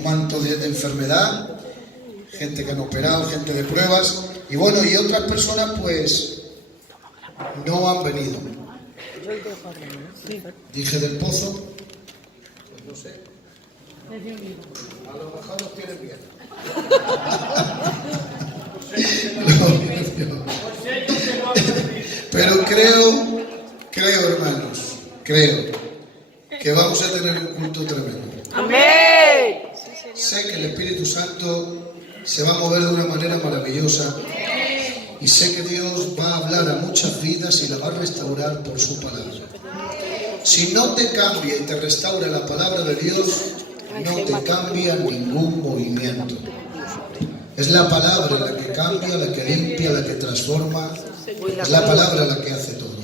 manto de enfermedad, gente que han operado, gente de pruebas, y bueno, y otras personas pues no han venido. Dije del pozo, pues no sé, a lo mejor los tienen bien. Pero creo hermanos, creo que vamos a tener un culto tremendo. ¡Amén! Sé que el Espíritu Santo se va a mover de una manera maravillosa y sé que Dios va a hablar a muchas vidas y la va a restaurar por su palabra. Si no te cambia y te restaura la palabra de Dios, no te cambia ningún movimiento. Es la palabra la que cambia, la que limpia, la que transforma. Es la palabra la que hace todo.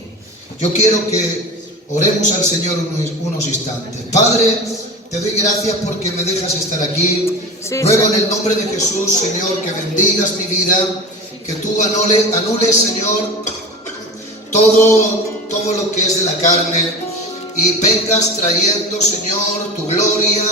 Yo quiero que oremos al Señor unos instantes. Padre, te doy gracias porque me dejas estar aquí. Ruego en el nombre de Jesús, Señor, que bendigas mi vida, que tú anules, Señor, todo lo que es de la carne y vengas trayendo, Señor, tu gloria,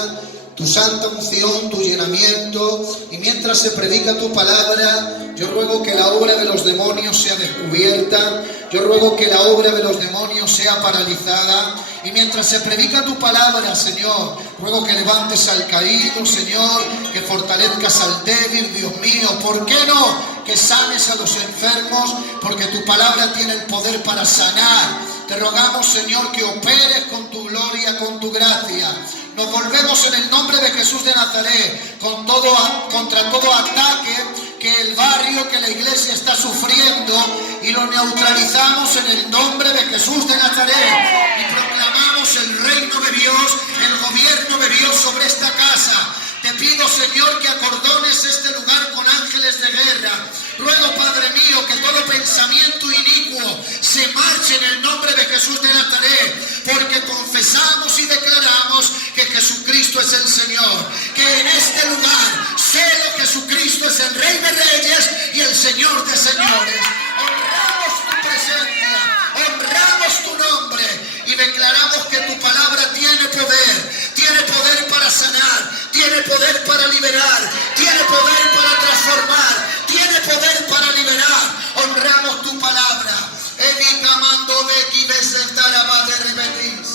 tu santa unción, tu llenamiento, y mientras se predica tu palabra, yo ruego que la obra de los demonios sea descubierta, yo ruego que la obra de los demonios sea paralizada, y mientras se predica tu palabra, Señor, ruego que levantes al caído, Señor, que fortalezcas al débil, Dios mío, ¿por qué no? Que sanes a los enfermos, porque tu palabra tiene el poder para sanar. Te rogamos, Señor, que operes con tu gloria, con tu gracia. Nos volvemos en el nombre de Jesús de Nazaret contra todo ataque que el barrio, que la iglesia está sufriendo, y lo neutralizamos en el nombre de Jesús de Nazaret y proclamamos el reino de Dios, el gobierno de Dios sobre esta casa. Te pido, Señor, que acordones este lugar con ángeles de guerra. Ruego, Padre mío, que todo pensamiento inicuo se marche en el nombre de Jesús de Nazaret, porque confesamos y declaramos que Jesucristo es el Señor, que en este lugar solo Jesucristo es el Rey de Reyes y el Señor de Señores. Honramos tu presencia, honramos tu nombre y declaramos que tu palabra tiene poder para sanar, tiene poder para liberar, tiene poder para transformar, tiene poder para liberar. Honramos tu palabra. Edicamando de Kibesentaraba de Rebetis.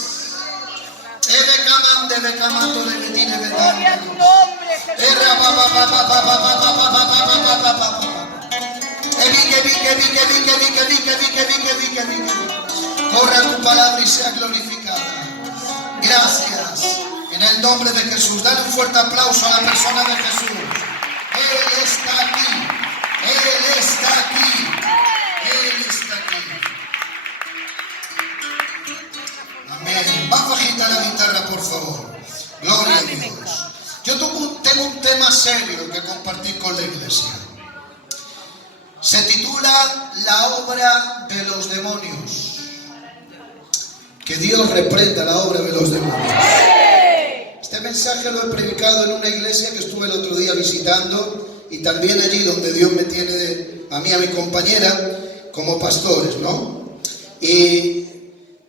Edecamande de Camando de Betine Betane. Corra tu palabra y sea glorificada. Gracias. En el nombre de Jesús. Dale un fuerte aplauso a la persona de Jesús. Él está aquí. Él está aquí. Él está aquí. Amén. Vamos a agitar la guitarra, por favor. Gloria a Dios. Yo tengo un tema serio que compartir con la iglesia. Se titula La obra de los demonios. Que Dios reprenda la obra de los demonios. Este mensaje lo he predicado en una iglesia que estuve el otro día visitando, y también allí donde Dios me tiene a mí y a mi compañera como pastores, ¿no? Y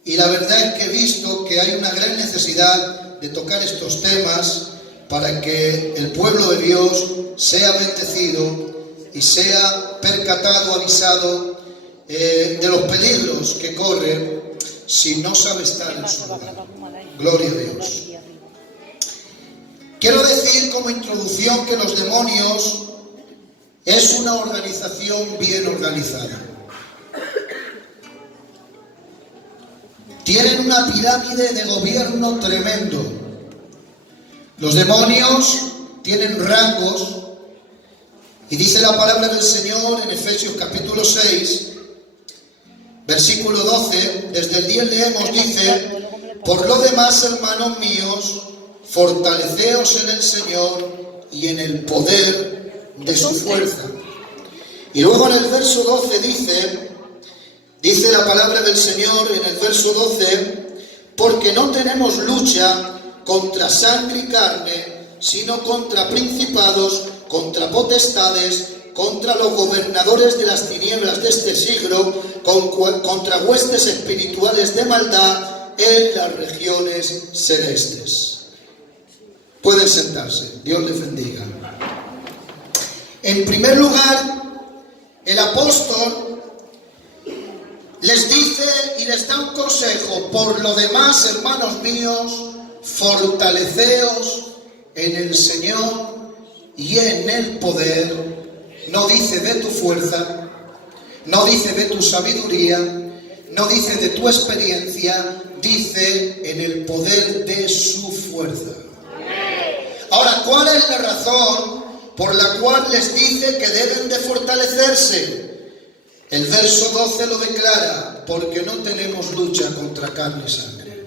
la verdad es que he visto que hay una gran necesidad de tocar estos temas para que el pueblo de Dios sea bendecido y sea percatado, avisado de los peligros que corre si no sabe estar en su lugar. Gloria a Dios. Quiero decir como introducción que los demonios es una organización bien organizada. Tienen una pirámide de gobierno tremendo. Los demonios tienen rangos, y dice la palabra del Señor en Efesios capítulo 6, versículo 12, desde el 10 leemos, dice: por lo demás, hermanos míos, fortaleceos en el Señor y en el poder de su fuerza. Y luego en el verso 12 dice la palabra del Señor en el verso 12: porque no tenemos lucha contra sangre y carne, sino contra principados, contra potestades, contra los gobernadores de las tinieblas de este siglo, contra huestes espirituales de maldad en las regiones celestes. Pueden sentarse. Dios les bendiga. En primer lugar, el apóstol les dice y les da un consejo: por lo demás, hermanos míos, fortaleceos en el Señor y en el poder. No dice de tu fuerza, no dice de tu sabiduría, no dice de tu experiencia, dice en el poder de su fuerza. Ahora, ¿cuál es la razón por la cual les dice que deben de fortalecerse? El verso 12 lo declara: porque no tenemos lucha contra carne y sangre.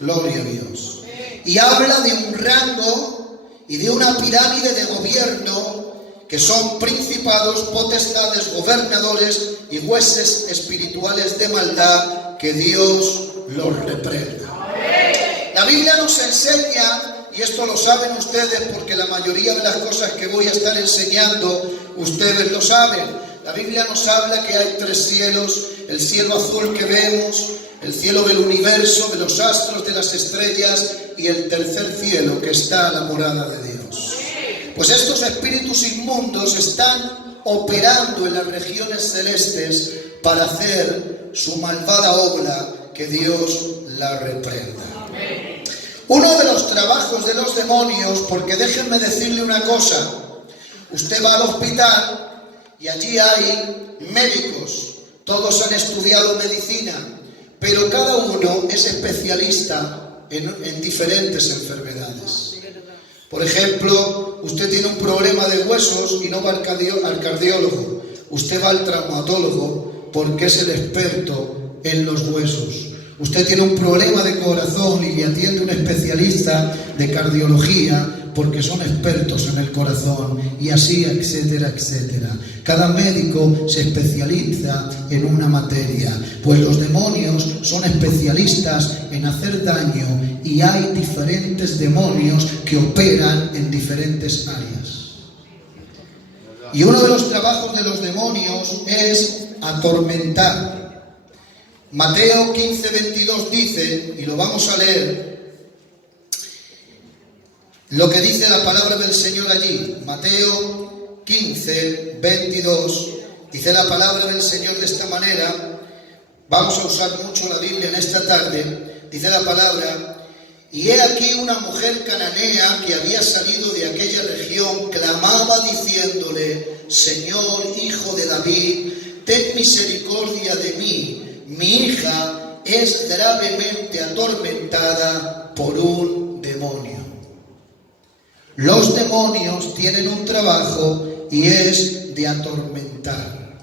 Gloria a Dios. Y habla de un rango y de una pirámide de gobierno que son principados, potestades, gobernadores y huestes espirituales de maldad, que Dios los reprenda. La Biblia nos enseña, y esto lo saben ustedes porque la mayoría de las cosas que voy a estar enseñando ustedes lo saben. La Biblia nos habla que hay 3 cielos: el cielo azul que vemos, el cielo del universo, de los astros, de las estrellas, y el tercer cielo que está la morada de Dios. Pues estos espíritus inmundos están operando en las regiones celestes para hacer su malvada obra, que Dios la reprenda. Uno de los trabajos de los demonios, porque déjenme decirle una cosa: usted va al hospital y allí hay médicos, todos han estudiado medicina, pero cada uno es especialista en diferentes enfermedades. Por ejemplo, usted tiene un problema de huesos y no va al cardiólogo, usted va al traumatólogo porque es el experto en los huesos. Usted tiene un problema de corazón y le atiende un especialista de cardiología porque son expertos en el corazón, y así, etcétera, etcétera. Cada médico se especializa en una materia, pues los demonios son especialistas en hacer daño, y hay diferentes demonios que operan en diferentes áreas. Y uno de los trabajos de los demonios es atormentar. Mateo 15:22 dice, y lo vamos a leer, lo que dice la palabra del Señor allí. Mateo 15:22, dice la palabra del Señor de esta manera. Vamos a usar mucho la Biblia en esta tarde. Dice la palabra: y he aquí una mujer cananea que había salido de aquella región, clamaba diciéndole: Señor, hijo de David, ten misericordia de mí, mi hija es gravemente atormentada por un demonio. Los demonios tienen un trabajo y es de atormentar.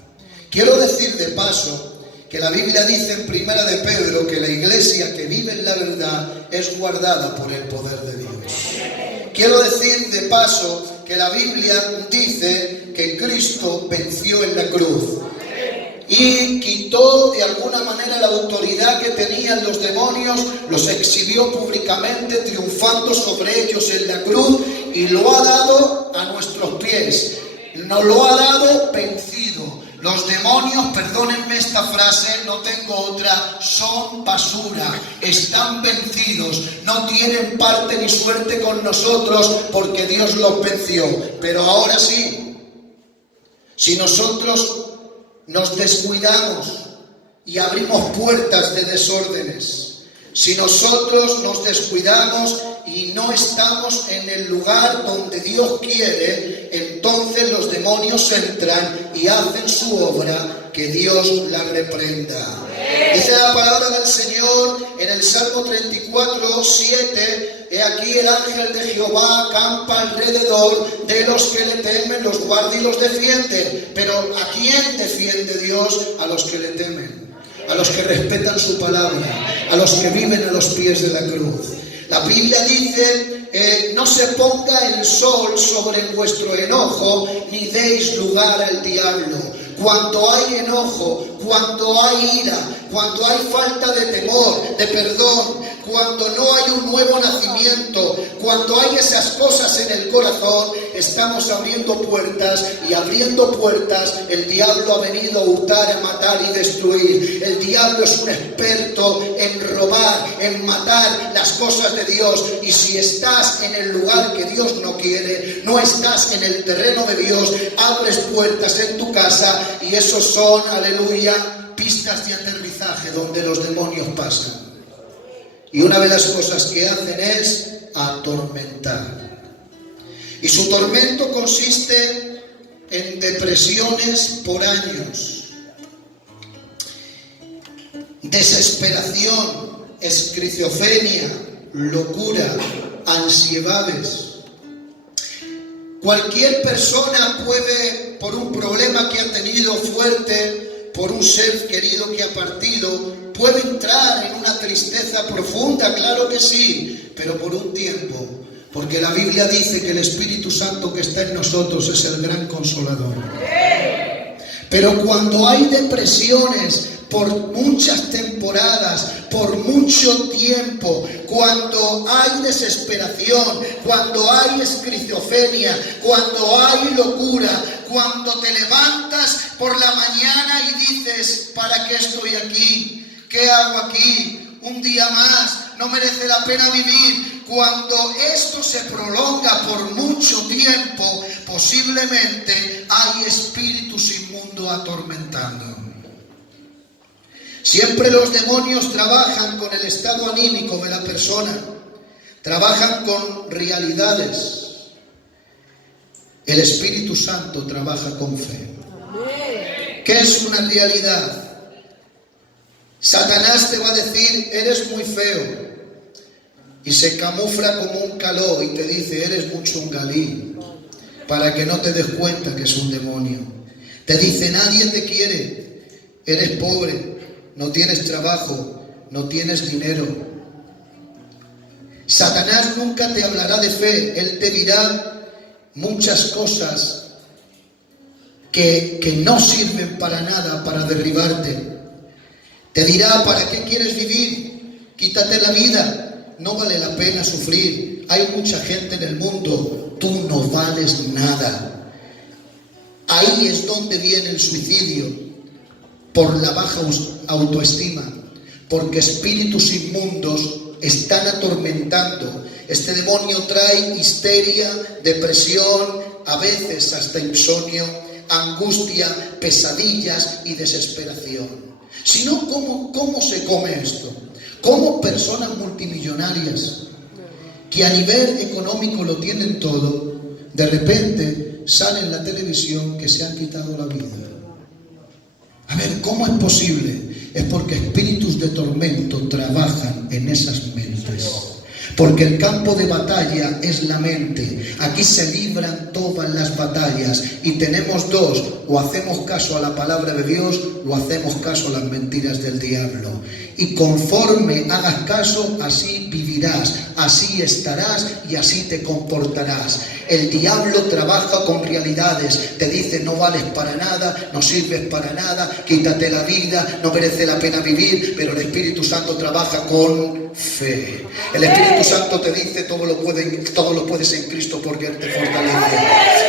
Quiero decir de paso que la Biblia dice en Primera de Pedro que la iglesia que vive en la verdad es guardada por el poder de Dios. Quiero decir de paso que la Biblia dice que Cristo venció en la cruz y quitó de alguna manera la autoridad que tenían los demonios, los exhibió públicamente, triunfando sobre ellos en la cruz, y lo ha dado a nuestros pies. Nos lo ha dado vencido. Los demonios, perdónenme esta frase, no tengo otra, son basura, están vencidos, no tienen parte ni suerte con nosotros porque Dios los venció. Pero ahora sí, si nosotros nos descuidamos y abrimos puertas de desórdenes, si nosotros nos descuidamos y no estamos en el lugar donde Dios quiere, entonces los demonios entran y hacen su obra, que Dios la reprenda. Dice la palabra del Señor en el Salmo 34:7: he aquí el ángel de Jehová acampa alrededor de los que le temen, los guarda y los defiende. Pero ¿a quién defiende Dios? A los que le temen, a los que respetan su palabra, a los que viven a los pies de la cruz. La Biblia dice: no se ponga el sol sobre vuestro enojo, ni deis lugar al diablo. Cuando hay enojo, cuando hay ira, cuando hay falta de temor, de perdón, cuando no hay un nuevo nacimiento, cuando hay esas cosas en el corazón, estamos abriendo puertas, y abriendo puertas el diablo ha venido a hurtar, a matar y destruir. El diablo es un experto en robar, en matar las cosas de Dios, y si estás en el lugar que Dios no quiere, no estás en el terreno de Dios, abres puertas en tu casa, y esos son, aleluya, pistas de aterrizaje donde los demonios pasan. Y una de las cosas que hacen es atormentar. Y su tormento consiste en depresiones por años, desesperación, esquizofrenia, locura, ansiedades. Cualquier persona puede, por un problema que ha tenido fuerte, por un ser querido que ha partido, puede entrar en una tristeza profunda, claro que sí, pero por un tiempo, porque la Biblia dice que el Espíritu Santo que está en nosotros es el gran consolador. Pero cuando hay depresiones por muchas temporadas, por mucho tiempo, cuando hay desesperación, cuando hay esquizofrenia, cuando hay locura, cuando te levantas por la mañana y dices, ¿para qué estoy aquí? ¿Qué hago aquí? Un día más, no merece la pena vivir. Cuando esto se prolonga por mucho tiempo, posiblemente hay espíritus inmundos atormentando. Siempre los demonios trabajan con el estado anímico de la persona, trabajan con realidades. El Espíritu Santo trabaja con fe. ¿Qué es una realidad? Satanás te va a decir, eres muy feo, y se camufla como un caló y te dice, eres mucho un galí, para que no te des cuenta que es un demonio. Te dice, nadie te quiere, eres pobre, no tienes trabajo, no tienes dinero. Satanás nunca te hablará de fe, él te dirá muchas cosas que no sirven para nada, para derribarte. Te dirá, ¿para qué quieres vivir? Quítate la vida, no vale la pena sufrir. Hay mucha gente en el mundo, tú no vales nada. Ahí es donde viene el suicidio, por la baja autoestima, porque espíritus inmundos están atormentando. Este demonio trae histeria, depresión, a veces hasta insomnio, angustia, pesadillas y desesperación. Si no, ¿cómo se come esto? ¿Cómo personas multimillonarias que a nivel económico lo tienen todo, de repente sale en la televisión que se han quitado la vida? A ver, ¿cómo es posible? Es porque espíritus de tormento trabajan en esas mentes. Porque el campo de batalla es la mente. Aquí se libran todas las batallas. Y tenemos dos: o hacemos caso a la palabra de Dios, o hacemos caso a las mentiras del diablo. Y conforme hagas caso, así vivirás, así estarás y así te comportarás. El diablo trabaja con realidades. Te dice, no vales para nada, no sirves para nada, quítate la vida, no merece la pena vivir. Pero el Espíritu Santo trabaja con fe. El Espíritu Santo te dice, todo lo puedes en Cristo porque Él te fortalece.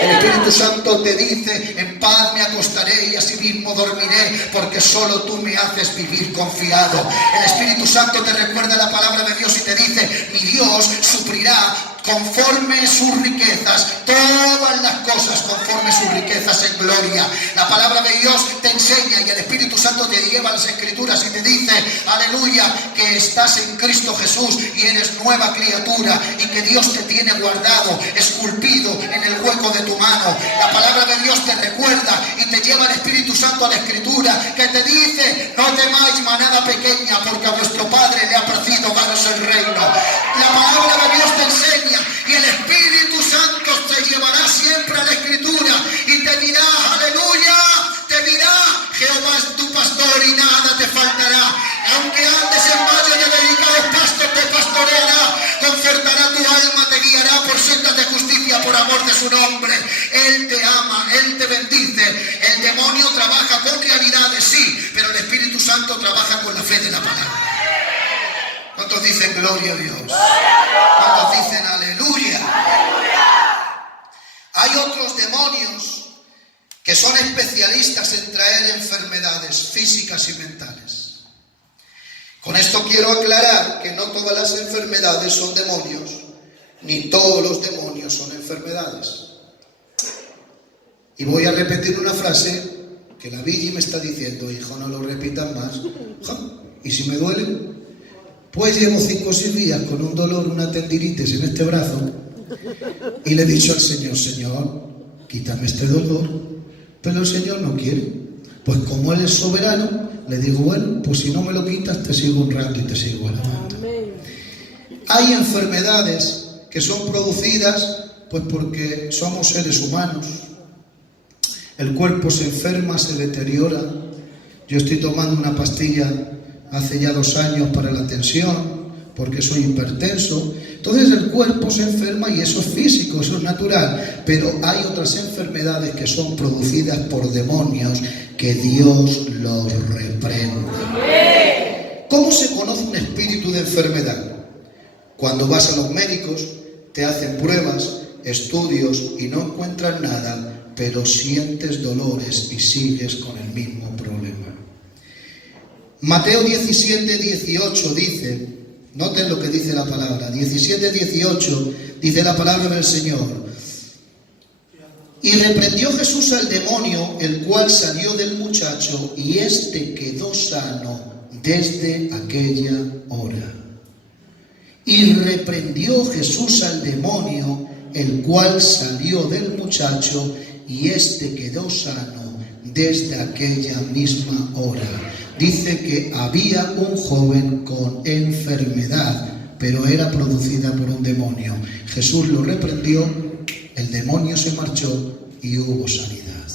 El Espíritu Santo te dice, en paz me acostaré y así mismo dormiré, porque solo tú me haces vivir confiado. El Espíritu Santo te recuerda la palabra de Dios y te dice, mi Dios suplirá conforme sus riquezas, todas las cosas conforme sus riquezas en gloria. La palabra de Dios te enseña y el Espíritu Santo te lleva a las Escrituras y te dice, aleluya, que estás en Cristo Jesús y eres nueva criatura y que Dios te tiene guardado, esculpido en el hueco de tu mano. La palabra de Dios te recuerda y te lleva el Espíritu Santo a la Escritura que te dice, no temáis manada pequeña, porque a vuestro Padre le ha placido daros el reino. La palabra de Dios te enseña y el Espíritu Santo te llevará siempre a la Escritura y te dirá, aleluya, te dirá, Jehová es tu pastor y nada te faltará. Aunque andes en valle de delicados pastos, te pastoreará, concertará tu alma, te guiará por sendas de justicia por amor de su nombre. Él te ama, Él te bendice. El demonio trabaja con realidades, sí, pero el Espíritu Santo trabaja con la fe de la palabra. ¿Cuántos dicen gloria a Dios? ¿Cuántos dicen aleluya? Hay otros demonios que son especialistas en traer enfermedades físicas y mentales. Con esto quiero aclarar que no todas las enfermedades son demonios, ni todos los demonios son enfermedades. Y voy a repetir una frase que la Villa me está diciendo: hijo, no lo repitas más. ¿Y si me duele? Pues llevo 5 o 6 días con un dolor, una tendinitis en este brazo, y le he dicho al Señor: Señor, quítame este dolor. Pero el Señor no quiere. Pues como Él es soberano, le digo: bueno, pues si no me lo quitas, te sigo un rato y te sigo alabando. Hay enfermedades que son producidas pues porque somos seres humanos. El cuerpo se enferma, se deteriora. Yo estoy tomando una pastilla hace ya 2 años para la tensión, porque soy hipertenso. Entonces el cuerpo se enferma y eso es físico, eso es natural. Pero hay otras enfermedades que son producidas por demonios, que Dios los reprende. ¿Cómo se conoce un espíritu de enfermedad? Cuando vas a los médicos, te hacen pruebas, estudios y no encuentran nada, pero sientes dolores y sigues con el mismo problema. Mateo 17:18 dice, noten lo que dice la palabra, 17:18 dice la palabra del Señor: y reprendió Jesús al demonio, el cual salió del muchacho, y éste quedó sano desde aquella hora. Y reprendió Jesús al demonio, el cual salió del muchacho, y éste quedó sano desde aquella misma hora. Dice que había un joven con enfermedad, pero era producida por un demonio. Jesús lo reprendió, el demonio se marchó y hubo sanidad.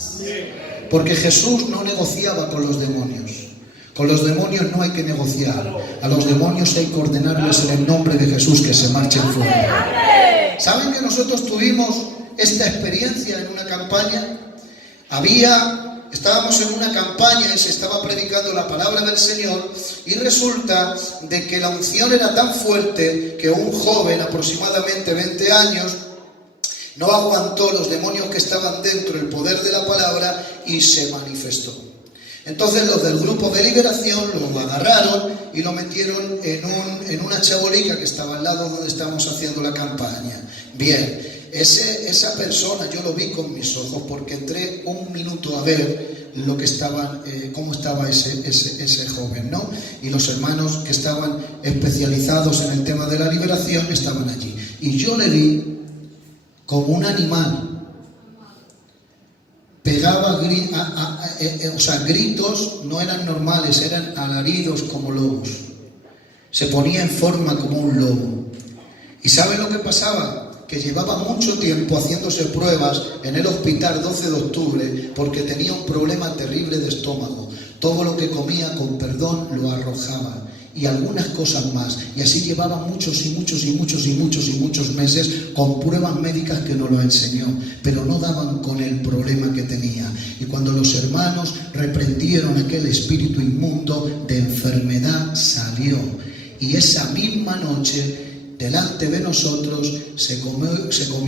Porque Jesús no negociaba con los demonios. Con los demonios no hay que negociar. A los demonios hay que ordenarles en el nombre de Jesús que se marchen fuera. ¿Saben que nosotros tuvimos esta experiencia en una campaña? Estábamos en una campaña y se estaba predicando la palabra del Señor, y resulta de que la unción era tan fuerte que un joven, aproximadamente 20 años, no aguantó los demonios que estaban dentro, el poder de la palabra, y se manifestó. Entonces los del grupo de liberación lo agarraron y lo metieron en una chabolica que estaba al lado donde estábamos haciendo la campaña. Bien. Esa persona yo lo vi con mis ojos, porque entré un minuto a ver lo que cómo estaba ese joven, ¿no? Y los hermanos que estaban especializados en el tema de la liberación estaban allí. Y yo le vi como un animal. Pegaba gritos, no eran normales, eran alaridos como lobos. Se ponía en forma como un lobo. ¿Y saben lo que pasaba? Que llevaba mucho tiempo haciéndose pruebas en el hospital 12 de octubre porque tenía un problema terrible de estómago. Todo lo que comía, con perdón, lo arrojaba, y algunas cosas más. Y así llevaba muchos meses con pruebas médicas que nos lo enseñó, pero no daban con el problema que tenía. Y cuando los hermanos reprendieron aquel espíritu inmundo de enfermedad, salió. Y esa misma noche, delante de nosotros, se comió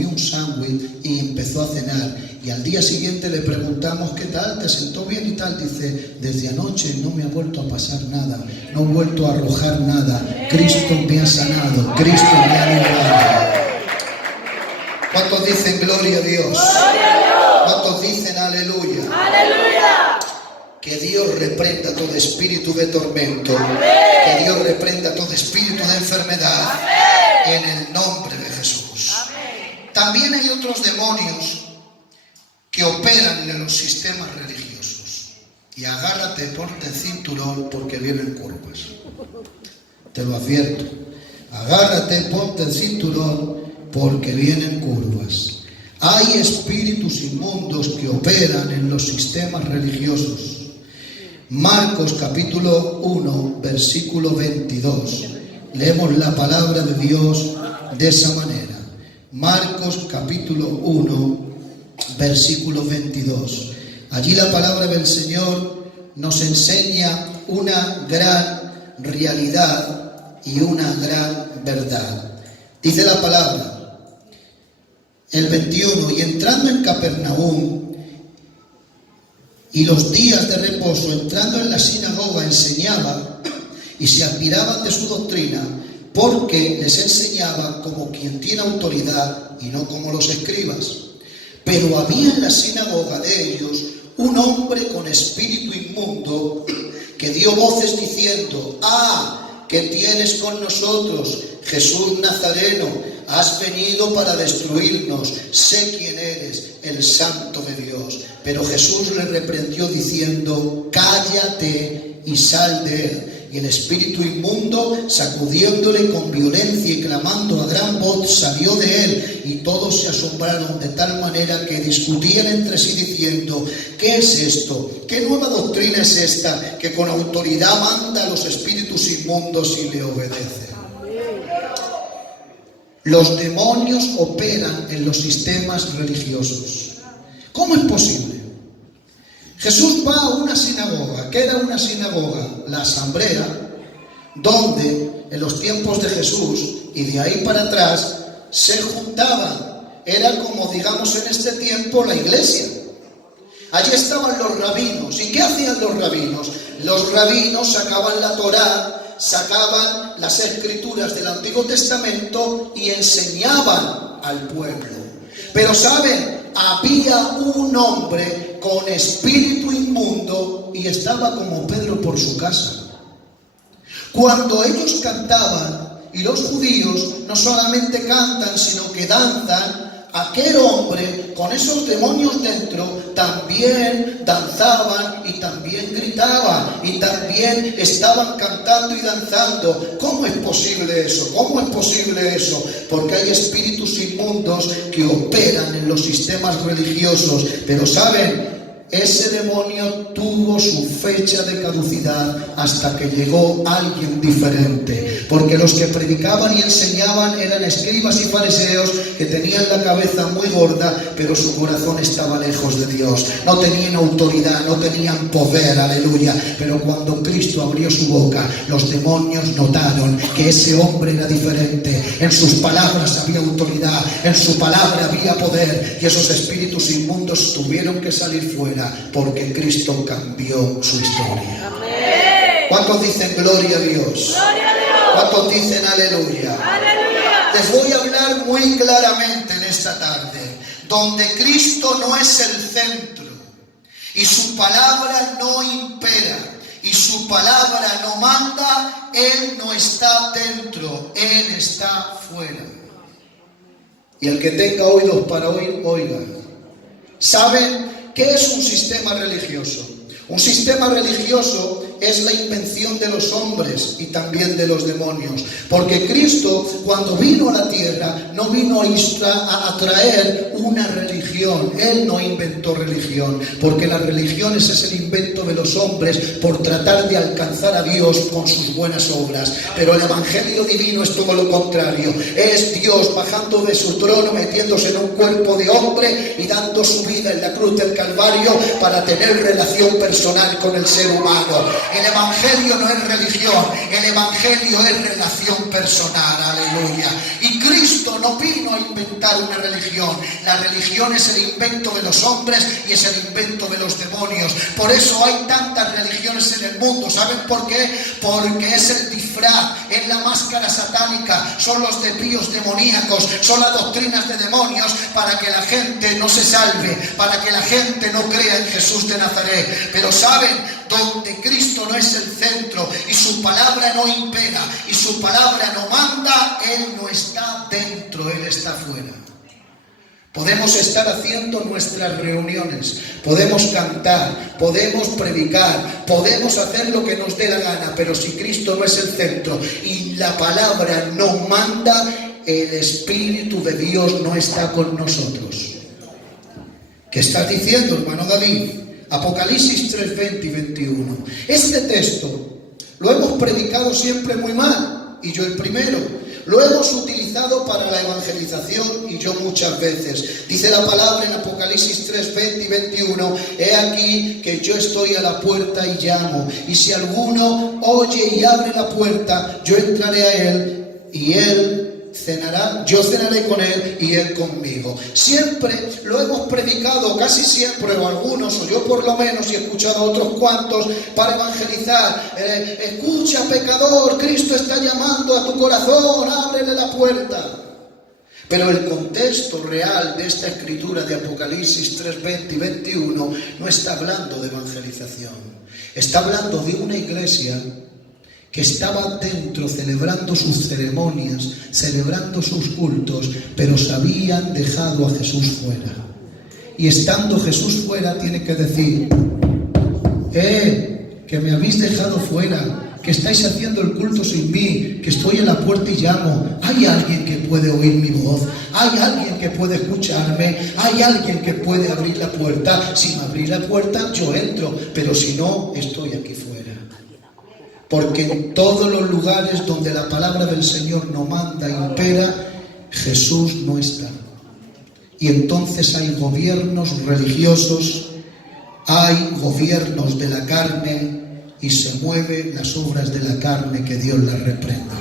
un sándwich y empezó a cenar. Y al día siguiente le preguntamos: ¿qué tal? ¿Te sentó bien y tal? Dice: desde anoche no me ha vuelto a pasar nada, no he vuelto a arrojar nada. Cristo me ha sanado, Cristo me ha librado. ¿Cuántos dicen gloria a Dios? ¿Cuántos dicen aleluya? ¡Aleluya! Que Dios reprenda todo espíritu de tormento. Que Dios reprenda todo espíritu de enfermedad. En el nombre de Jesús. También hay otros demonios que operan en los sistemas religiosos. Y agárrate, ponte el cinturón, porque vienen curvas. Te lo advierto. Agárrate, ponte el cinturón, porque vienen curvas. Hay espíritus inmundos que operan en los sistemas religiosos. Marcos capítulo 1, versículo 22. Leemos la palabra de Dios de esa manera. Marcos capítulo 1, versículo 22. Allí la palabra del Señor nos enseña una gran realidad, y una gran verdad. Dice la palabra, el 21, y entrando en Capernaum, y los días de reposo, entrando en la sinagoga, enseñaba, y se admiraban de su doctrina, porque les enseñaba como quien tiene autoridad y no como los escribas. Pero había en la sinagoga de ellos un hombre con espíritu inmundo que dio voces diciendo: ¡Ah! ¿Qué tienes con nosotros, Jesús Nazareno? Has venido para destruirnos. Sé quién eres, el Santo de Dios. Pero Jesús le reprendió diciendo: cállate y sal de él. Y el espíritu inmundo, sacudiéndole con violencia y clamando a gran voz, salió de él. Y todos se asombraron de tal manera que discutían entre sí diciendo: ¿qué es esto? ¿Qué nueva doctrina es esta que con autoridad manda a los espíritus inmundos y le obedecen? Los demonios operan en los sistemas religiosos. ¿Cómo es posible? Jesús va a una sinagoga. ¿Qué era una sinagoga? La asamblea, donde en los tiempos de Jesús y de ahí para atrás se juntaban. Era como, digamos, en este tiempo la iglesia. Allí estaban los rabinos. ¿Y qué hacían los rabinos? Los rabinos sacaban la Torá, sacaban las escrituras del Antiguo Testamento y enseñaban al pueblo. Pero ¿saben? Había un hombre con espíritu inmundo y estaba como Pedro por su casa. Cuando ellos cantaban, y los judíos no solamente cantan, sino que danzan, aquel hombre con esos demonios dentro también danzaban y también gritaban y también estaban cantando y danzando. ¿Cómo es posible eso? ¿Cómo es posible eso? Porque hay espíritus inmundos que operan en los sistemas religiosos. Pero ¿saben? Ese demonio tuvo su fecha de caducidad hasta que llegó alguien diferente, porque los que predicaban y enseñaban eran escribas y fariseos que tenían la cabeza muy gorda, pero su corazón estaba lejos de Dios. No tenían autoridad, no tenían poder, aleluya. Pero cuando Cristo abrió su boca, los demonios notaron que ese hombre era diferente. En sus palabras había autoridad, en su palabra había poder, y esos espíritus inmundos tuvieron que salir fuera, porque Cristo cambió su historia. Amén. ¿Cuántos dicen gloria a Dios? Gloria a Dios. ¿Cuántos dicen aleluya? Aleluya. Les voy a hablar muy claramente en esta tarde. Donde Cristo no es el centro y su palabra no impera y su palabra no manda, Él no está dentro, Él está fuera. Y el que tenga oídos para oír, oiga. ¿Saben qué es un sistema religioso? Un sistema religioso es la invención de los hombres y también de los demonios. Porque Cristo, cuando vino a la tierra, no vino a traer una religión. Él no inventó religión, porque las religiones es el invento de los hombres por tratar de alcanzar a Dios con sus buenas obras. Pero el evangelio divino es todo lo contrario. Es Dios bajando de su trono, metiéndose en un cuerpo de hombre y dando su vida en la cruz del Calvario para tener relación personal con el ser humano. El evangelio no es religión, el evangelio es relación personal, aleluya. Y Cristo no vino a inventar una religión. La religión es el invento de los hombres y es el invento de los demonios. Por eso hay tantas religiones en el mundo. ¿Saben por qué? Porque es el disfraz, es la máscara satánica, son los desvíos demoníacos, son las doctrinas de demonios para que la gente no se salve, para que la gente no crea en Jesús de Nazaret. Pero ¿saben? Donde Cristo no es el centro y su palabra no impera y su palabra no manda, Él no está dentro, Él está fuera. Podemos estar haciendo nuestras reuniones, podemos cantar, podemos predicar, podemos hacer lo que nos dé la gana, pero si Cristo no es el centro y la palabra no manda, el Espíritu de Dios no está con nosotros. ¿Qué estás diciendo, hermano David? Apocalipsis 3, 20 y 21. Este texto lo hemos predicado siempre muy mal, y yo el primero. lo hemos utilizado para la evangelización y yo muchas veces. Dice la palabra en Apocalipsis 3, 20 y 21, he aquí que yo estoy a la puerta y llamo, y si alguno oye y abre la puerta, yo entraré a él y él cenará, yo cenaré con él y él conmigo. Siempre lo hemos predicado, casi siempre, o algunos, o yo por lo menos, y he escuchado a otros cuantos para evangelizar. Escucha, pecador, Cristo está llamando a tu corazón, ábrele la puerta. Pero el contexto real de esta escritura de Apocalipsis 3, 20 y 21 no está hablando de evangelización. Está hablando de una iglesia que estaba dentro celebrando sus ceremonias, celebrando sus cultos, pero se habían dejado a Jesús fuera. Y estando Jesús fuera, tiene que decir, que me habéis dejado fuera, que estáis haciendo el culto sin mí, que estoy en la puerta y llamo. Hay alguien que puede oír mi voz, hay alguien que puede escucharme, hay alguien que puede abrir la puerta. Si me abrís la puerta, yo entro, pero si no, estoy aquí fuera. Porque en todos los lugares donde la palabra del Señor no manda, impera, Jesús no está. Y entonces hay gobiernos religiosos, hay gobiernos de la carne, y se mueven las obras de la carne, que Dios las reprenda.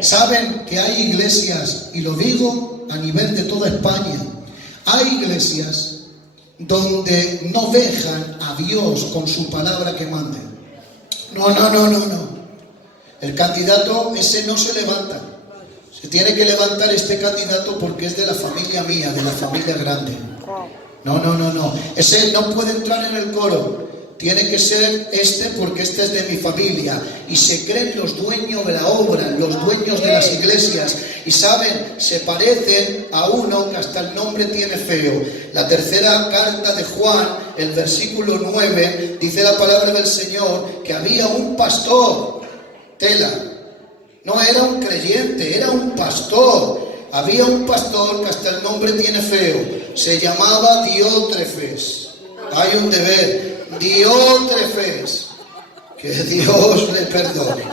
Saben que hay iglesias, y lo digo a nivel de toda España, hay iglesias donde no dejan a Dios con su palabra que mande. No. El candidato ese no se levanta. Se tiene que levantar este candidato porque es de la familia mía, de la familia grande. No. Ese no puede entrar en el coro. Tiene que ser este porque este es de mi familia. Y se creen los dueños de la obra, los dueños de las iglesias. Y saben, se parecen a uno que hasta el nombre tiene feo. La tercera carta de Juan, el versículo 9, dice la palabra del Señor que había un pastor. Tela. No era un creyente, era un pastor. Había un pastor que hasta el nombre tiene feo. Se llamaba Diótrefes. Hay un deber. Diótrefes, que Dios le perdone.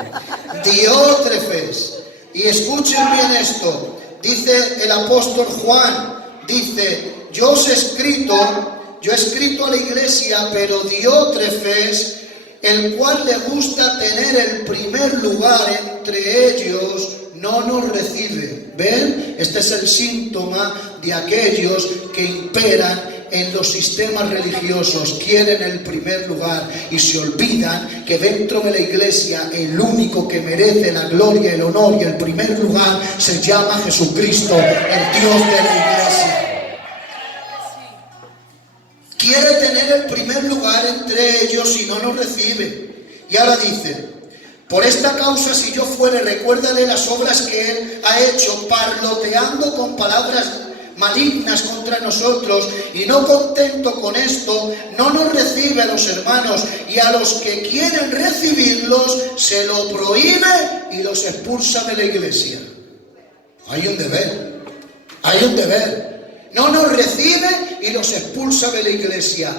Diótrefes. Y escuchen bien esto. Dice el apóstol Juan, dice, yo he escrito a la iglesia, pero Diótrefes, el cual le gusta tener el primer lugar entre ellos, no nos recibe. ¿Ven? Este es el síntoma de aquellos que imperan en los sistemas religiosos. Quieren el primer lugar y se olvidan que dentro de la iglesia el único que merece la gloria, el honor y el primer lugar se llama Jesucristo, el Dios de la iglesia. Quiere tener el primer lugar entre ellos y no nos recibe. Y ahora dice, por esta causa, si yo fuere, recuérdale las obras que él ha hecho, parloteando con palabras malignas contra nosotros, y no contento con esto, no nos recibe a los hermanos, y a los que quieren recibirlos se lo prohíbe y los expulsa de la iglesia. Hay un deber. No nos recibe y los expulsa de la iglesia.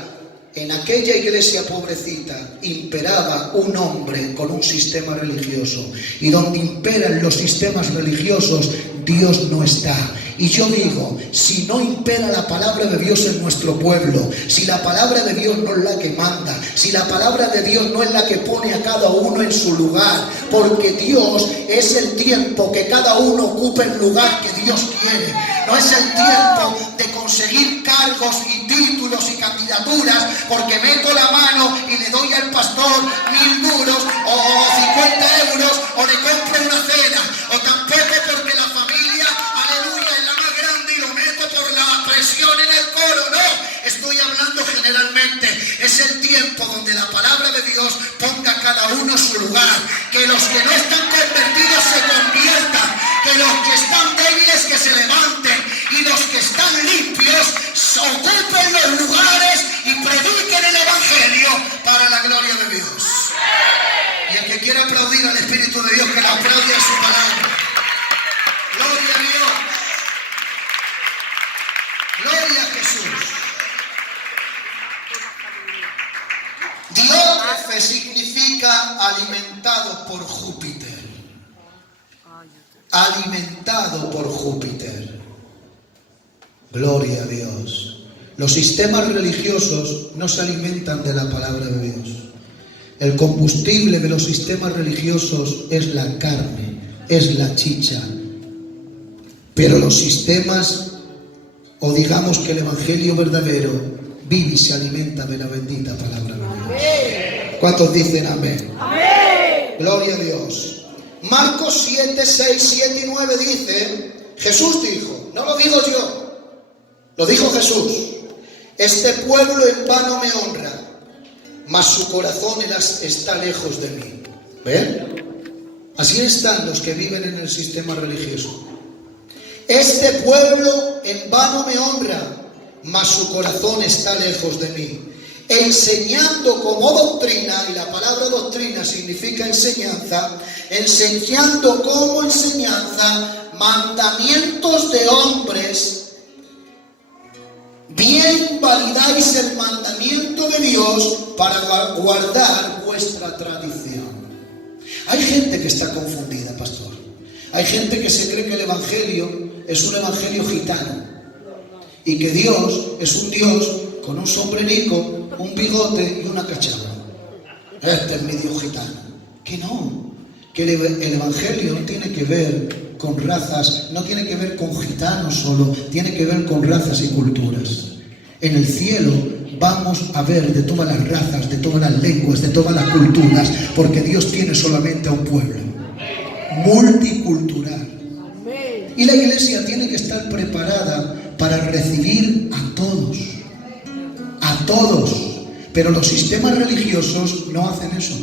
En aquella iglesia pobrecita imperaba un hombre con un sistema religioso. Y donde imperan los sistemas religiosos, Dios no está. Y yo digo, si no impera la palabra de Dios en nuestro pueblo, si la palabra de Dios no es la que manda, si la palabra de Dios no es la que pone a cada uno en su lugar, porque Dios es el tiempo que cada uno ocupe el lugar que Dios quiere. No es el tiempo de conseguir cargos y títulos y candidaturas porque meto la mano y le doy al pastor 1.000 duros o 50 euros o le compro una cena, o tampoco porque la familia, aleluya, es la más grande y lo meto por la presión en el coro. No, estoy hablando generalmente. Es el tiempo donde la palabra de Dios ponga a cada uno su lugar, que los que no están convertidos se conviertan, que los que están débiles que se levanten y los que están limpios ocupen los lugares y prediquen el evangelio para la gloria de Dios. Y el que quiera aplaudir al Espíritu de Dios, que le aplaude a su palabra. Gloria a Dios. Gloria a Jesús. Diótrefes significa alimentados por Júpiter. alimentado por Júpiter. Gloria a Dios. Los sistemas religiosos no se alimentan de la palabra de Dios. El combustible de los sistemas religiosos es la carne, es la chicha. Pero los sistemas, o digamos que el evangelio verdadero, vive y se alimenta de la bendita palabra de Dios. ¿Cuántos dicen amén? Amén. Gloria a Dios. Marcos 7, 6, 7 y 9 dice, Jesús dijo, no lo digo yo, lo dijo Jesús, este pueblo en vano me honra, mas su corazón está lejos de mí. ¿Ven? Así están los que viven en el sistema religioso. Este pueblo en vano me honra, mas su corazón está lejos de mí. Enseñando como doctrina, y la palabra doctrina significa enseñanza, enseñando como enseñanza mandamientos de hombres, bien validáis el mandamiento de Dios para guardar vuestra tradición. Hay gente que está confundida, pastor. Hay gente que se cree que el evangelio es un evangelio gitano y que Dios es un Dios con un sombrerico, un bigote y una cachava. Este es mi Dios gitano. Que no, que el evangelio no tiene que ver con razas, no tiene que ver con gitanos solo, tiene que ver con razas y culturas. En el cielo vamos a ver de todas las razas, de todas las lenguas, de todas las culturas, porque Dios tiene solamente a un pueblo multicultural. Y la iglesia tiene que estar preparada para recibir a todos. A todos. Pero los sistemas religiosos no hacen eso.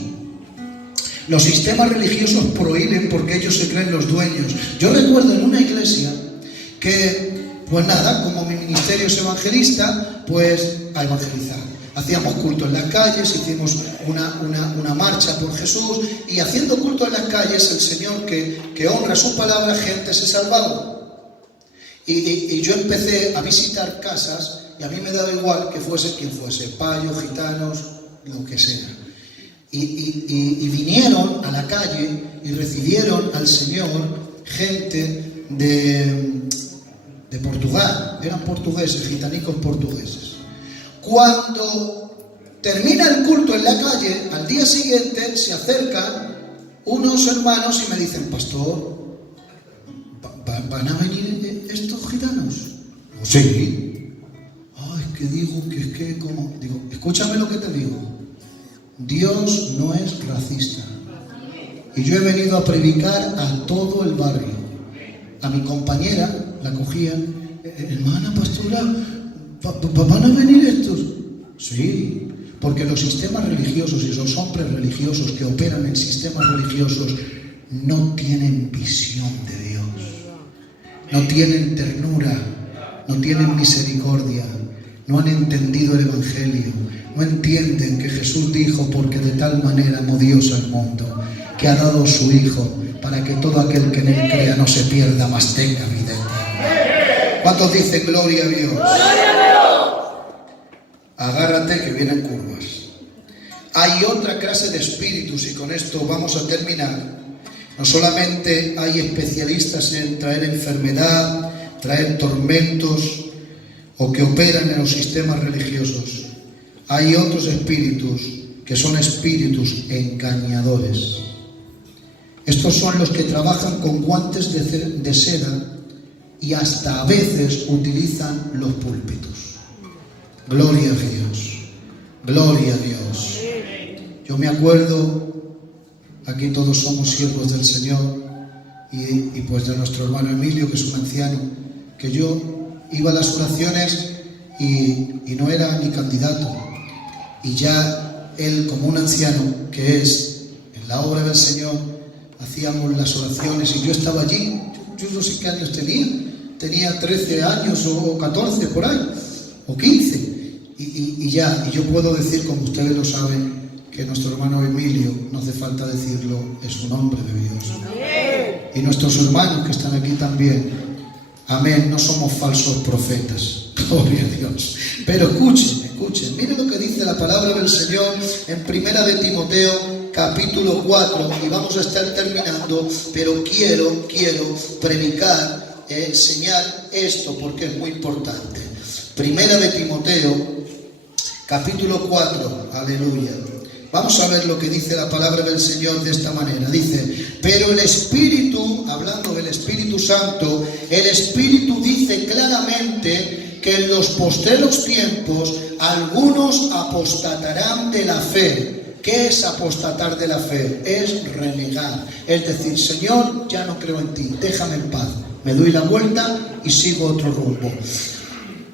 Los sistemas religiosos prohíben porque ellos se creen los dueños. Yo recuerdo en una iglesia que, pues nada, como mi ministerio es evangelista, pues a evangelizar. Hacíamos culto en las calles, hicimos una marcha por Jesús, y haciendo culto en las calles, el Señor que honra su palabra, gente se salvaba. Y yo empecé a visitar casas, y a mí me daba igual que fuese quien fuese, payos, gitanos, lo que sea. Y vinieron a la calle y recibieron al Señor gente de Portugal, eran portugueses, gitanicos portugueses. Cuando termina el culto en la calle, al día siguiente se acercan unos hermanos y me dicen, pastor, ¿van a venir estos gitanos? Sí. Es que digo, digo, escúchame lo que te digo. Dios no es racista. Y yo he venido a predicar a todo el barrio. A mi compañera la cogían, hermana pastora, ¿van a venir estos? Sí, porque los sistemas religiosos y esos hombres religiosos que operan en sistemas religiosos no tienen visión de Dios, no tienen ternura, no tienen misericordia, no han entendido el evangelio, no entienden que Jesús dijo, porque de tal manera amó Dios al mundo, que ha dado su Hijo, para que todo aquel que en él crea no se pierda, mas tenga vida eterna. ¿Cuántos dicen gloria a Dios? ¡Gloria a Dios! Agárrate que vienen curvas. Hay otra clase de espíritus, y con esto vamos a terminar. No solamente hay especialistas en traer enfermedad, traer tormentos, o que operan en los sistemas religiosos. Hay otros espíritus que son espíritus engañadores. Estos son los que trabajan con guantes de seda y hasta a veces utilizan los púlpitos. Gloria a Dios, gloria a Dios. Yo me acuerdo, aquí todos somos siervos del Señor, y pues de nuestro hermano Emilio, que es un anciano, que yo iba a las oraciones y no era ni candidato, y ya él, como un anciano que es en la obra del Señor, hacíamos las oraciones y yo estaba allí. Yo no sé qué años tenía 13 años o 14 por ahí, o 15, y yo puedo decir, como ustedes lo saben, que nuestro hermano Emilio, no hace falta decirlo, es un hombre de Dios. Y nuestros hermanos que están aquí también, amén, no somos falsos profetas, gloria a Dios. Pero escuchen, miren lo que dice la palabra del Señor en 1 de Timoteo capítulo 4 y vamos a estar terminando, pero quiero predicar, enseñar esto porque es muy importante. Primera de Timoteo, capítulo 4, aleluya. Vamos a ver lo que dice la palabra del Señor de esta manera. Dice, pero el Espíritu, hablando del Espíritu Santo, el Espíritu dice claramente que en los postreros tiempos algunos apostatarán de la fe. ¿Qué es apostatar de la fe? Es renegar. Es decir, Señor, ya no creo en ti, déjame en paz. Me doy la vuelta y sigo otro rumbo.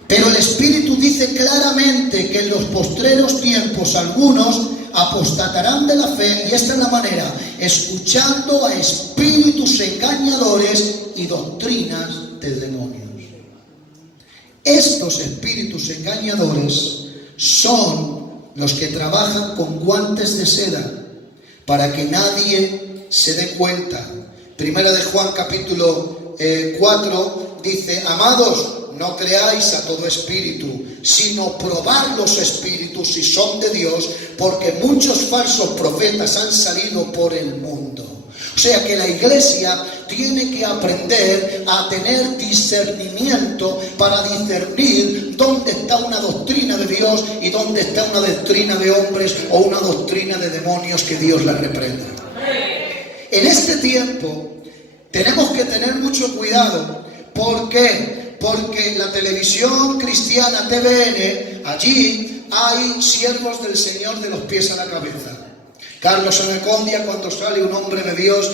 Pero el Espíritu dice claramente que en los postreros tiempos algunos apostatarán de la fe, y esta es la manera, escuchando a espíritus engañadores y doctrinas de demonios. Estos espíritus engañadores son los que trabajan con guantes de seda para que nadie se dé cuenta. Primera de Juan capítulo 4 dice, amados, no creáis a todo espíritu, sino probad los espíritus si son de Dios, porque muchos falsos profetas han salido por el mundo. O sea que la iglesia tiene que aprender a tener discernimiento para discernir dónde está una doctrina de Dios y dónde está una doctrina de hombres o una doctrina de demonios, que Dios la reprenda. En este tiempo tenemos que tener mucho cuidado. ¿Por qué? Porque la televisión cristiana TVN, allí hay siervos del Señor de los pies a la cabeza. Carlos Amecondia, cuando sale un hombre de Dios,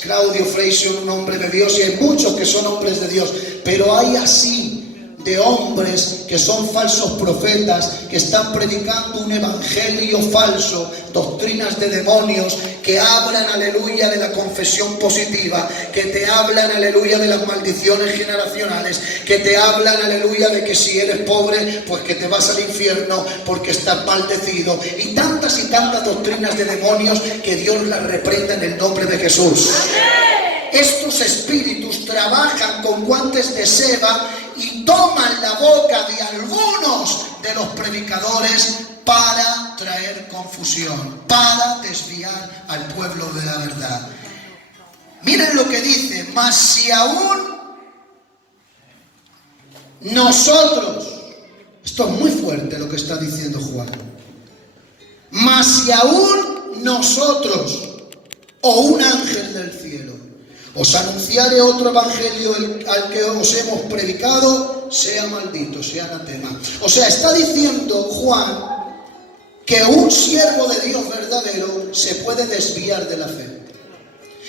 Claudio Freixo, un hombre de Dios, y hay muchos que son hombres de Dios, pero hay así de hombres que son falsos profetas, que están predicando un evangelio falso, doctrinas de demonios, que hablan, aleluya, de la confesión positiva, que te hablan, aleluya, de las maldiciones generacionales, que te hablan, aleluya, de que si eres pobre, pues que te vas al infierno porque estás maldecido, y tantas doctrinas de demonios, que Dios las reprenda en el nombre de Jesús. Estos espíritus trabajan con guantes de seda y toman la boca de algunos de los predicadores para traer confusión, para desviar al pueblo de la verdad. Miren lo que dice, mas si aún nosotros, esto es muy fuerte lo que está diciendo Juan, mas si aún nosotros o un ángel del cielo os anunciare otro evangelio al que os hemos predicado, sea maldito, sea anatema. O sea, está diciendo Juan que un siervo de Dios verdadero se puede desviar de la fe,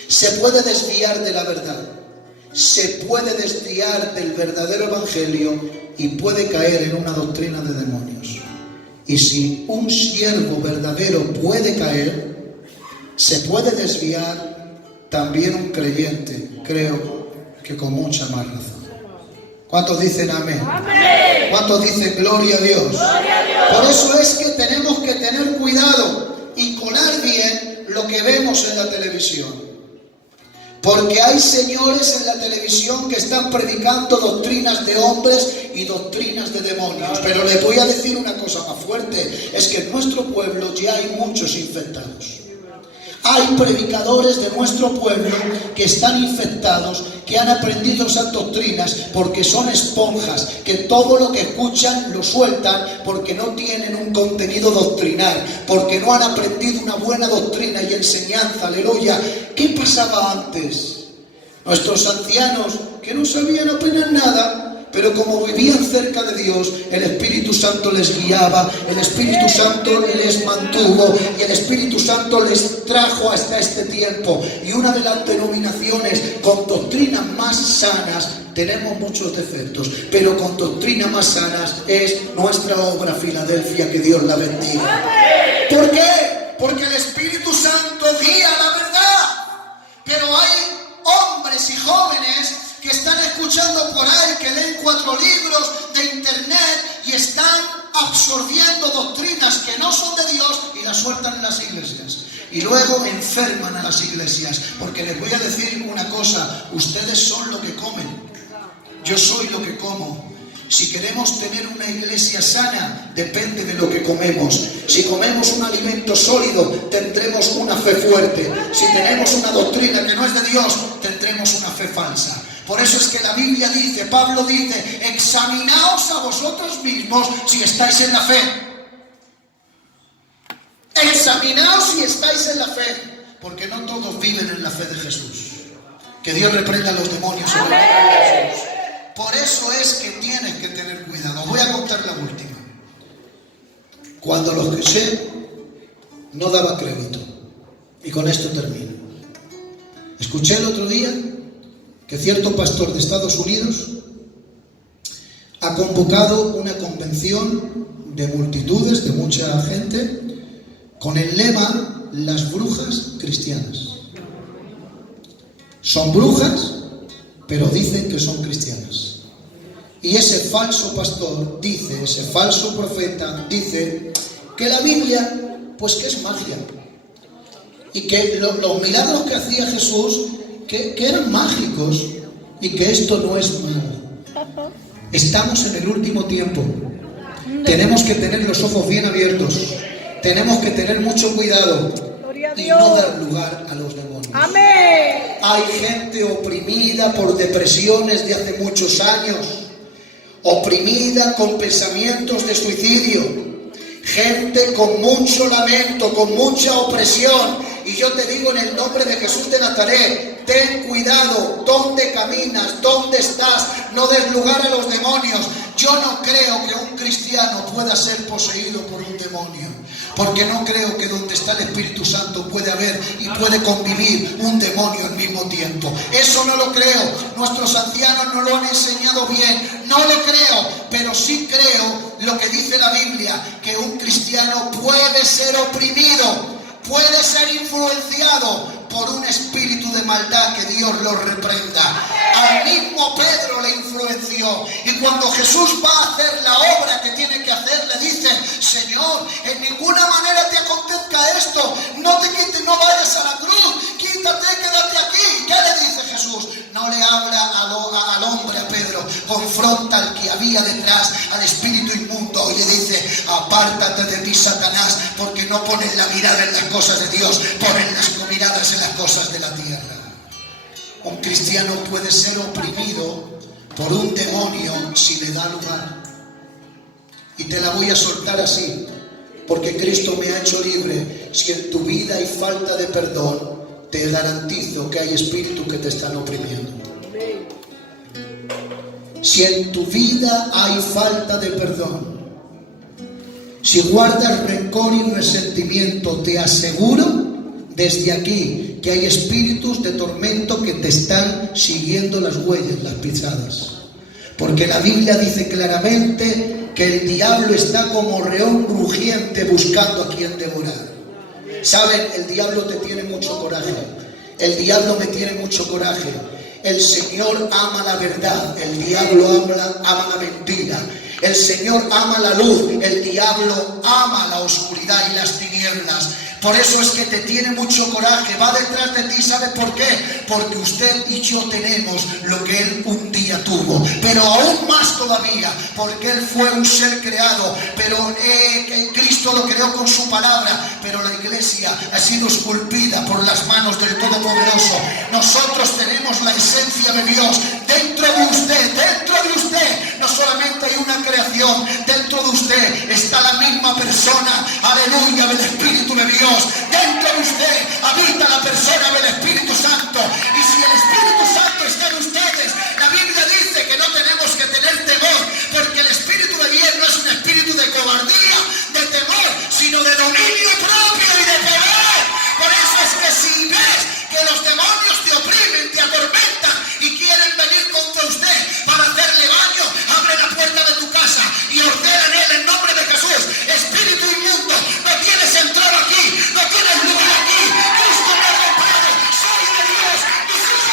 se puede desviar de la verdad, se puede desviar del verdadero evangelio y puede caer en una doctrina de demonios. Y si un siervo verdadero puede caer, se puede desviar, también un creyente, creo que con mucha más razón. ¿Cuántos dicen amén? Amén. ¿Cuántos dicen gloria a Dios? Gloria a Dios. Por eso es que tenemos que tener cuidado y colar bien lo que vemos en la televisión. Porque hay señores en la televisión que están predicando doctrinas de hombres y doctrinas de demonios. Pero les voy a decir una cosa más fuerte, es que en nuestro pueblo ya hay muchos infectados. Hay predicadores de nuestro pueblo que están infectados, que han aprendido esas doctrinas porque son esponjas, que todo lo que escuchan lo sueltan porque no tienen un contenido doctrinal, porque no han aprendido una buena doctrina y enseñanza, aleluya. ¿Qué pasaba antes? Nuestros ancianos, que no sabían apenas nada, pero como vivían cerca de Dios, el Espíritu Santo les guiaba, el Espíritu Santo les mantuvo y el Espíritu Santo les trajo hasta este tiempo. Y una de las denominaciones con doctrinas más sanas, tenemos muchos defectos, pero con doctrinas más sanas es nuestra obra Filadelfia, que Dios la bendiga. ¿Por qué? Porque el Espíritu Santo guía la verdad, pero hay hombres y jóvenes que están escuchando por ahí, que leen 4 libros de internet y están absorbiendo doctrinas que no son de Dios y las sueltan en las iglesias. Y luego enferman a las iglesias, porque les voy a decir una cosa, ustedes son lo que comen, yo soy lo que como. Si queremos tener una iglesia sana, depende de lo que comemos. Si comemos un alimento sólido, tendremos una fe fuerte. Si tenemos una doctrina que no es de Dios, tendremos una fe falsa. Por eso es que la Biblia dice, Pablo dice, examinaos a vosotros mismos si estáis en la fe. Examinaos si estáis en la fe, porque no todos viven en la fe de Jesús. Que Dios reprenda a los demonios. Amén. Por eso es que tienes que tener cuidado. Voy a contar la última. Cuando los que sé no daba crédito. Y con esto termino. Escuché el otro día que cierto pastor de Estados Unidos ha convocado una convención de multitudes, de mucha gente, con el lema "Las brujas cristianas". Son brujas, pero dicen que son cristianas. Y ese falso pastor dice, ese falso profeta dice que la Biblia, pues que es magia. Y que los milagros que hacía Jesús, que eran mágicos, y que esto no es malo. Estamos en el último tiempo. Tenemos que tener los ojos bien abiertos. Tenemos que tener mucho cuidado y no dar lugar a los demonios. Amén. Hay gente oprimida por depresiones de hace muchos años, oprimida con pensamientos de suicidio, gente con mucho lamento, con mucha opresión. Y yo te digo en el nombre de Jesús de Nazaret, ten cuidado, ¿dónde caminas? ¿Dónde estás? No des lugar a los demonios. Yo no creo que un cristiano pueda ser poseído por un demonio, porque no creo que donde está el Espíritu Santo puede haber y puede convivir un demonio al mismo tiempo. Eso no lo creo. Nuestros ancianos no lo han enseñado bien. No lo creo, pero sí creo lo que dice la Biblia, que un cristiano puede ser oprimido, puede ser influenciado por un espíritu de maldad, que Dios lo reprenda. Al mismo Pedro le influenció, y cuando Jesús va a hacer la obra que tiene que hacer, le dice: Señor, en ninguna manera te acontezca esto, no te quites, no vayas a la cruz, quítate, quédate aquí. ¿Qué le dice Jesús? No le habla al hombre, a Pedro, confronta al que había detrás, al espíritu inmundo, y le dice: apártate de mí, Satanás, porque no pones la mirada en las cosas de Dios, pones las miradas en las cosas de la tierra. Un cristiano puede ser oprimido por un demonio si le da lugar. Y te la voy a soltar así, porque Cristo me ha hecho libre. Si en tu vida hay falta de perdón, te garantizo que hay espíritus que te están oprimiendo. Si en tu vida hay falta de perdón, si guardas rencor y resentimiento, te aseguro desde aquí que hay espíritus de tormento que te están siguiendo las huellas, las pisadas. Porque la Biblia dice claramente que el diablo está como león rugiente buscando a quien devorar. ¿Saben? El diablo te tiene mucho coraje. El diablo me tiene mucho coraje. El Señor ama la verdad, el diablo ama la mentira. El Señor ama la luz, el diablo ama la oscuridad y las tinieblas. Por eso es que te tiene mucho coraje, va detrás de ti. ¿Sabe por qué? Porque usted y yo tenemos lo que él un día tuvo, pero aún más todavía, porque él fue un ser creado, pero Cristo lo creó con su palabra, pero la iglesia ha sido esculpida por las manos del Todopoderoso. Nosotros tenemos la esencia de Dios dentro de usted, no solamente hay una creación, dentro de usted está la misma persona, aleluya, del Espíritu de Dios. Dentro de usted habita la persona del Espíritu Santo, y si el Espíritu Santo está en ustedes, la Biblia dice que no tenemos que tener temor, porque el Espíritu de Dios no es un espíritu de cobardía, de temor, sino de dominio propio y de poder. Por eso es que si ves que los demonios te oprimen, te atormentan y quieren venir contra usted para hacerle daño, abre la puerta de tu casa y ordena en él, en nombre de Jesús: espíritu inmundo, no tienes entrada aquí, no tienes lugar aquí. Cristo me ha comprado, soy de Dios, mis hijos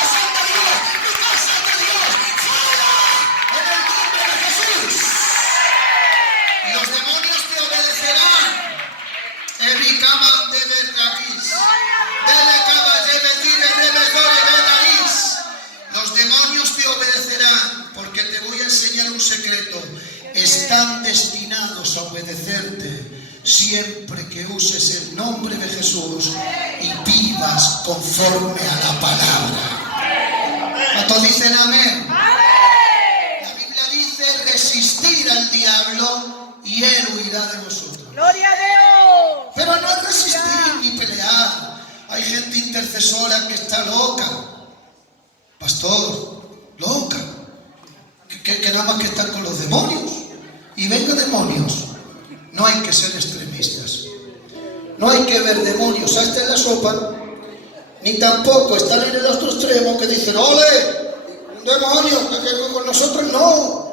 están destinados a obedecerte siempre que uses el nombre de Jesús y vivas conforme a la palabra. ¿Cuántos dicen amén? La Biblia dice resistir al diablo y él huirá de vosotros. Gloria a Dios. Pero no es resistir ni pelear. Hay gente intercesora que está loca. Pastor, loca. Que nada más que están con los demonios. Y venga demonios. No hay que ser extremistas. No hay que ver demonios hasta en la sopa. Ni tampoco estar en el otro extremo que dicen, ¡ole! Un demonio, que con nosotros no.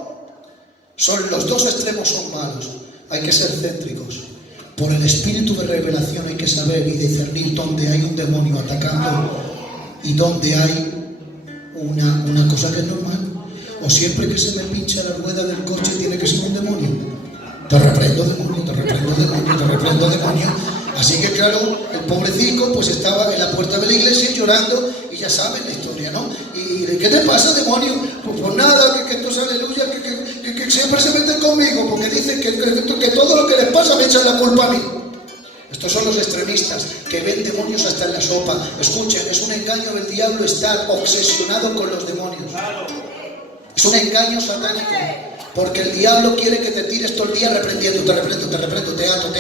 Los dos extremos son malos. Hay que ser céntricos. Por el espíritu de revelación hay que saber y discernir dónde hay un demonio atacando y dónde hay una cosa que es normal. O siempre que se me pincha la rueda del coche tiene que ser un demonio. Te reprendo demonio, te reprendo demonio, te reprendo demonio. Así que claro, el pobrecito pues estaba en la puerta de la iglesia llorando y ya saben la historia, ¿no? ¿Y de qué te pasa, demonio? Pues nada, que esto es aleluya, que siempre se meten conmigo porque dicen que todo lo que les pasa me echan la culpa a mí. Estos son los extremistas que ven demonios hasta en la sopa. Escuchen, es un engaño del diablo estar obsesionado con los demonios. Es un engaño satánico. Porque el diablo quiere que te tires todo el día reprendiendo, te reprendo, te ato.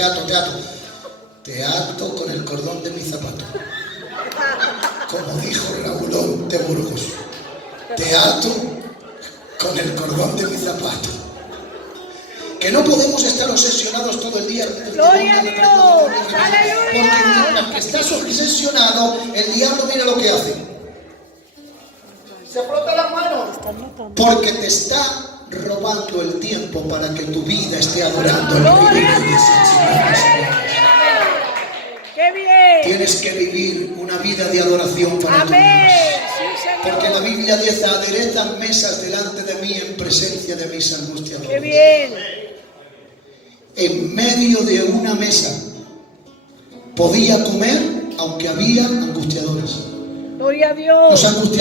Te ato con el cordón de mi zapato. Como dijo Raúlón de Burgos. Te ato con el cordón de mi zapato. Que no podemos estar obsesionados todo el día. Gloria a Dios. Aleluya. Porque mientras que estás obsesionado, el diablo mira lo que hace. Se frota las manos. Porque te está robando el tiempo para que tu vida esté adorando al Rey de Reyes. ¡Qué bien! Tienes que vivir una vida de adoración para tu Dios. Sí, Señor. Porque la Biblia dice, aderezan mesas delante de mí en presencia de mis angustiadores. ¡Qué bien! En medio de una mesa podía comer aunque había angustiadores. Gloria a Dios. Los angustiadores